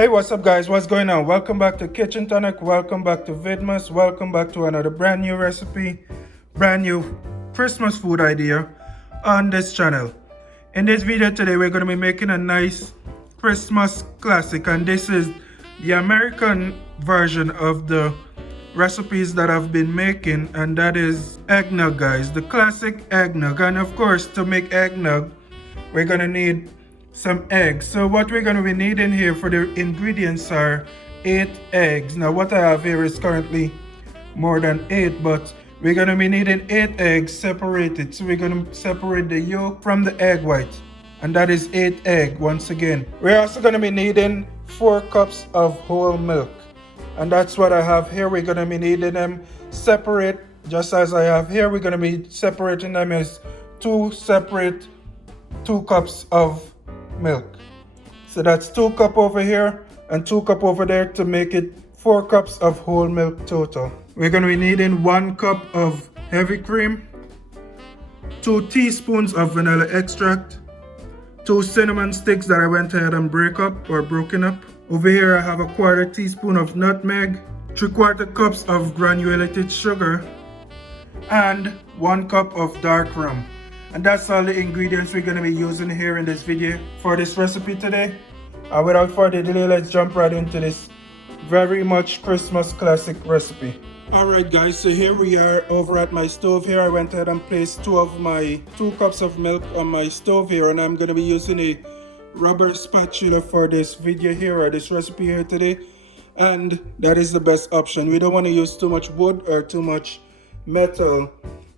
Hey, what's up guys? What's going on? Welcome back to Kchin Tonic. Welcome back to Vidmas. Welcome back to another brand new recipe, brand new Christmas food idea on this channel. In this video today, we're going to be making a nice Christmas classic, and this is the American version of the recipes that I've been making, and that is eggnog, guys, the classic eggnog. And of course, to make eggnog, we're going to need some eggs. So what we're going to be needing here for the ingredients are 8 eggs. Now what I have here is currently more than 8, but we're going to be needing 8 eggs separated. So we're going to separate the yolk from the egg white, and that is 8 eggs once again. We're also going to be needing 4 cups of whole milk, and that's what I have here. We're going to be needing them separate, just as I have here. We're going to be separating them as 2 separate 2 cups of milk. So that's 2 cups over here and 2 cups over there to make it 4 cups of whole milk total. We're going to be needing 1 cup of heavy cream, 2 teaspoons of vanilla extract, 2 cinnamon sticks that I went ahead and broken up. Over here I have a 1/4 teaspoon of nutmeg, 3/4 cups of granulated sugar, and 1 cup of dark rum. And that's all the ingredients we're going to be using here in this video for this recipe today. Without further delay, let's jump right into this very much Christmas classic recipe. Alright guys, so here we are over at my stove here. I went ahead and placed 2 cups of milk on my stove here, and I'm going to be using a rubber spatula for this video here, or this recipe here today. And that is the best option. We don't want to use too much wood or too much metal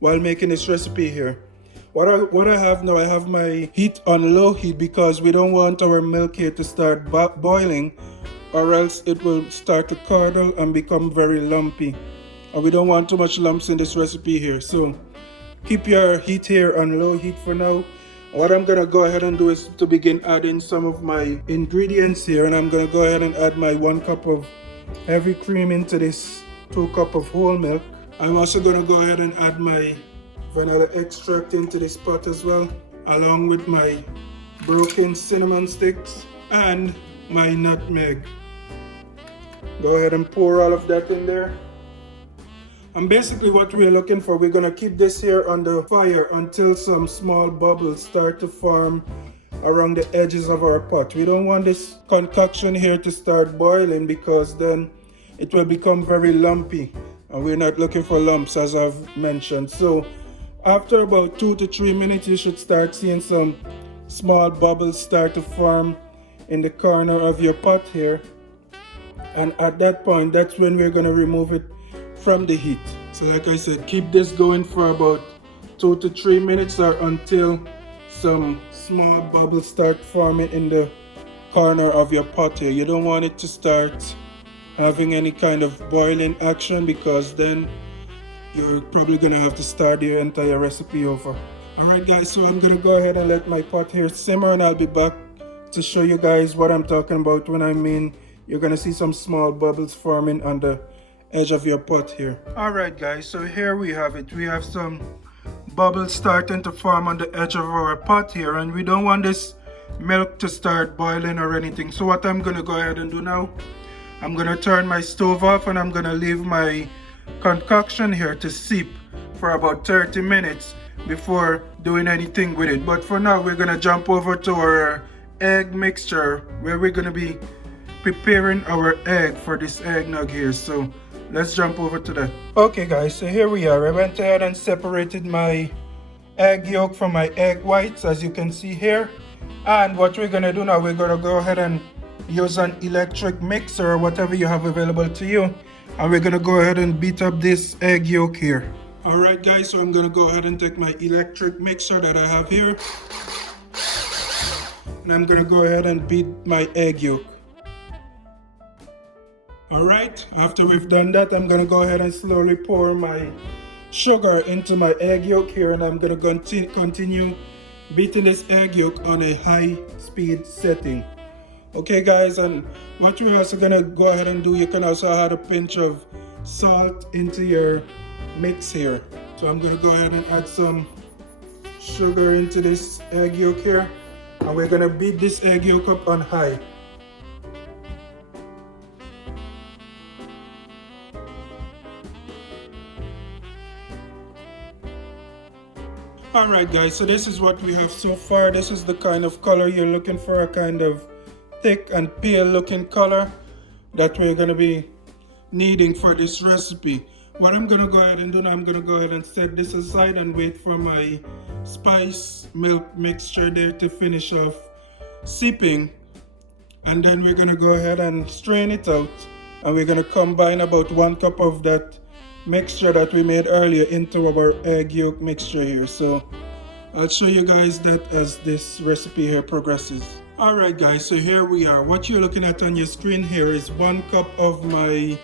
while making this recipe here. What I have now, I have my heat on low heat because we don't want our milk here to start boiling, or else it will start to curdle and become very lumpy. And we don't want too much lumps in this recipe here. So keep your heat here on low heat for now. What I'm going to go ahead and do is to begin adding some of my ingredients here. And I'm going to go ahead and add my 1 cup of heavy cream into this 2 cup of whole milk. I'm also going to go ahead and add my vanilla extract into this pot as well, along with my broken cinnamon sticks and my nutmeg. Go ahead and pour all of that in there. And basically what we're looking for, we're going to keep this here on the fire until some small bubbles start to form around the edges of our pot. We don't want this concoction here to start boiling, because then it will become very lumpy, and we're not looking for lumps, as I've mentioned. So after about 2 to 3 minutes, you should start seeing some small bubbles start to form in the corner of your pot here. And at that point, that's when we're going to remove it from the heat. So like I said, keep this going for about 2 to 3 minutes, or until some small bubbles start forming in the corner of your pot here. You don't want it to start having any kind of boiling action, because then you're probably gonna have to start your entire recipe over. Alright guys, so I'm gonna go ahead and let my pot here simmer, and I'll be back to show you guys what I'm talking about when I mean you're gonna see some small bubbles forming on the edge of your pot here. Alright guys, so here we have it. We have some bubbles starting to form on the edge of our pot here, and we don't want this milk to start boiling or anything. So what I'm gonna go ahead and do now, I'm gonna turn my stove off, and I'm gonna leave my concoction here to steep for about 30 minutes before doing anything with it. But for now, we're gonna jump over to our egg mixture, where we're gonna be preparing our egg for this eggnog here. So let's jump over to that. Okay guys, so here we are. I went ahead and separated my egg yolk from my egg whites, as you can see here. And what we're gonna do now, we're gonna go ahead and use an electric mixer or whatever you have available to you, and we're gonna go ahead and beat up this egg yolk here. Alright guys, so I'm gonna go ahead and take my electric mixer that I have here, and I'm gonna go ahead and beat my egg yolk. Alright, after we've done that, I'm gonna go ahead and slowly pour my sugar into my egg yolk here, and I'm gonna continue beating this egg yolk on a high speed setting. Okay guys, and what we're also gonna go ahead and do, you can also add a pinch of salt into your mix here. So I'm gonna go ahead and add some sugar into this egg yolk here, and we're gonna beat this egg yolk up on high. Alright guys, so this is what we have so far. This is the kind of color you're looking for, a kind of thick and pale looking color that we're going to be needing for this recipe. What I'm going to go ahead and do now, I'm going to go ahead and set this aside and wait for my spice milk mixture there to finish off sipping. And then we're going to go ahead and strain it out, and we're going to combine about 1 cup of that mixture that we made earlier into our egg yolk mixture here. So I'll show you guys that as this recipe here progresses. Alright guys, so here we are. What you're looking at on your screen here is 1 cup of my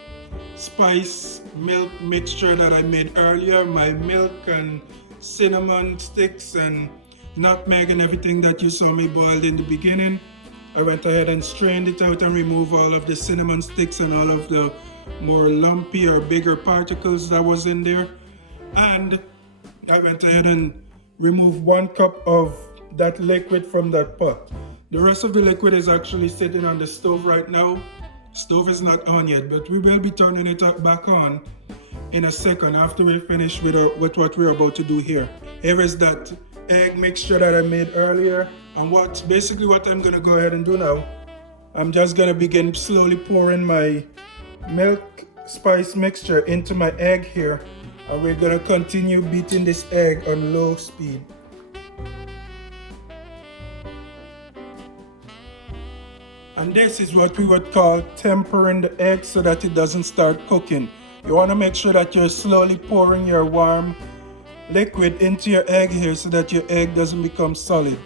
spice milk mixture that I made earlier. My milk and cinnamon sticks and nutmeg and everything that you saw me boiled in the beginning. I went ahead and strained it out and removed all of the cinnamon sticks and all of the more lumpy or bigger particles that was in there. And I went ahead and removed 1 cup of that liquid from that pot. The rest of the liquid is actually sitting on the stove right now. Stove is not on yet, but we will be turning it back on in a second after we finish with what we're about to do here. Here is that egg mixture that I made earlier, and basically what I'm gonna go ahead and do now, I'm just gonna begin slowly pouring my milk spice mixture into my egg here, and we're gonna continue beating this egg on low speed. And this is what we would call tempering the egg so that it doesn't start cooking. You want to make sure that you're slowly pouring your warm liquid into your egg here so that your egg doesn't become solid.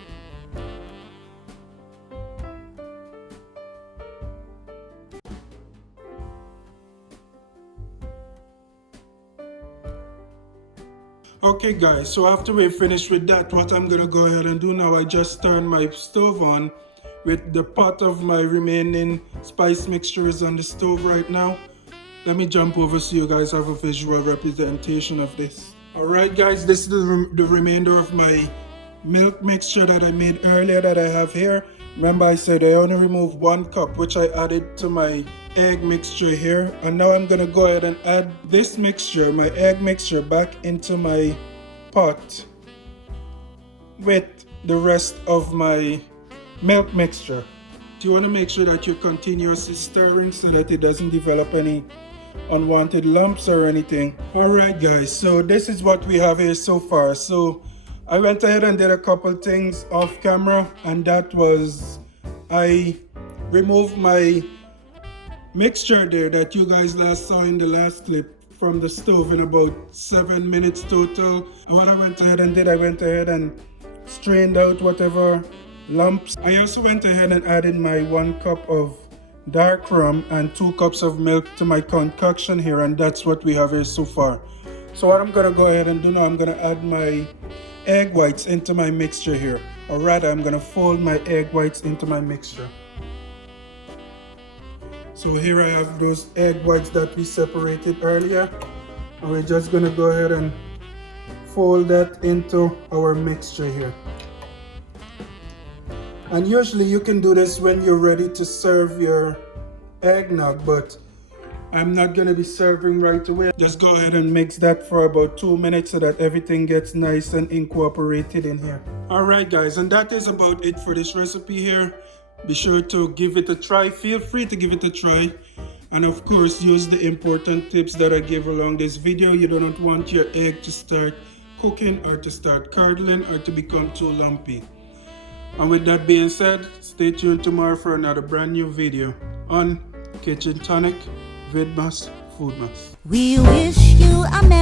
Okay guys, so after we finish with that, what I'm gonna go ahead and do now, I just turned my stove on with the pot of my remaining spice mixture is on the stove right now. Let me jump over so you guys have a visual representation of this. Alright guys, this is the remainder of my milk mixture that I made earlier that I have here. Remember I said I only removed 1 cup, which I added to my egg mixture here. And now I'm gonna go ahead and add this mixture, my egg mixture, back into my pot with the rest of my milk mixture. You want to make sure that you're continuously stirring so that it doesn't develop any unwanted lumps or anything. Alright guys, so this is what we have here so far. So I went ahead and did a couple things off camera, and that was I removed my mixture there that you guys last saw in the last clip from the stove in about 7 minutes total. And what I went ahead and did, I went ahead and strained out whatever lumps. I also went ahead and added my 1 cup of dark rum and 2 cups of milk to my concoction here, and that's what we have here so far. So what I'm gonna go ahead and do now, I'm gonna add my egg whites into my mixture here, or rather I'm gonna fold my egg whites into my mixture. So here I have those egg whites that we separated earlier, and we're just gonna go ahead and fold that into our mixture here. And usually you can do this when you're ready to serve your eggnog, but I'm not going to be serving right away. Just go ahead and mix that for about 2 minutes so that everything gets nice and incorporated in here. Alright guys, and that is about it for this recipe here. Be sure to give it a try. Feel free to give it a try. And of course, use the important tips that I gave along this video. You do not want your egg to start cooking or to start curdling or to become too lumpy. And with that being said, stay tuned tomorrow for another brand new video on Kchin Tonic, Vidmas Foodmas. We wish you a Merry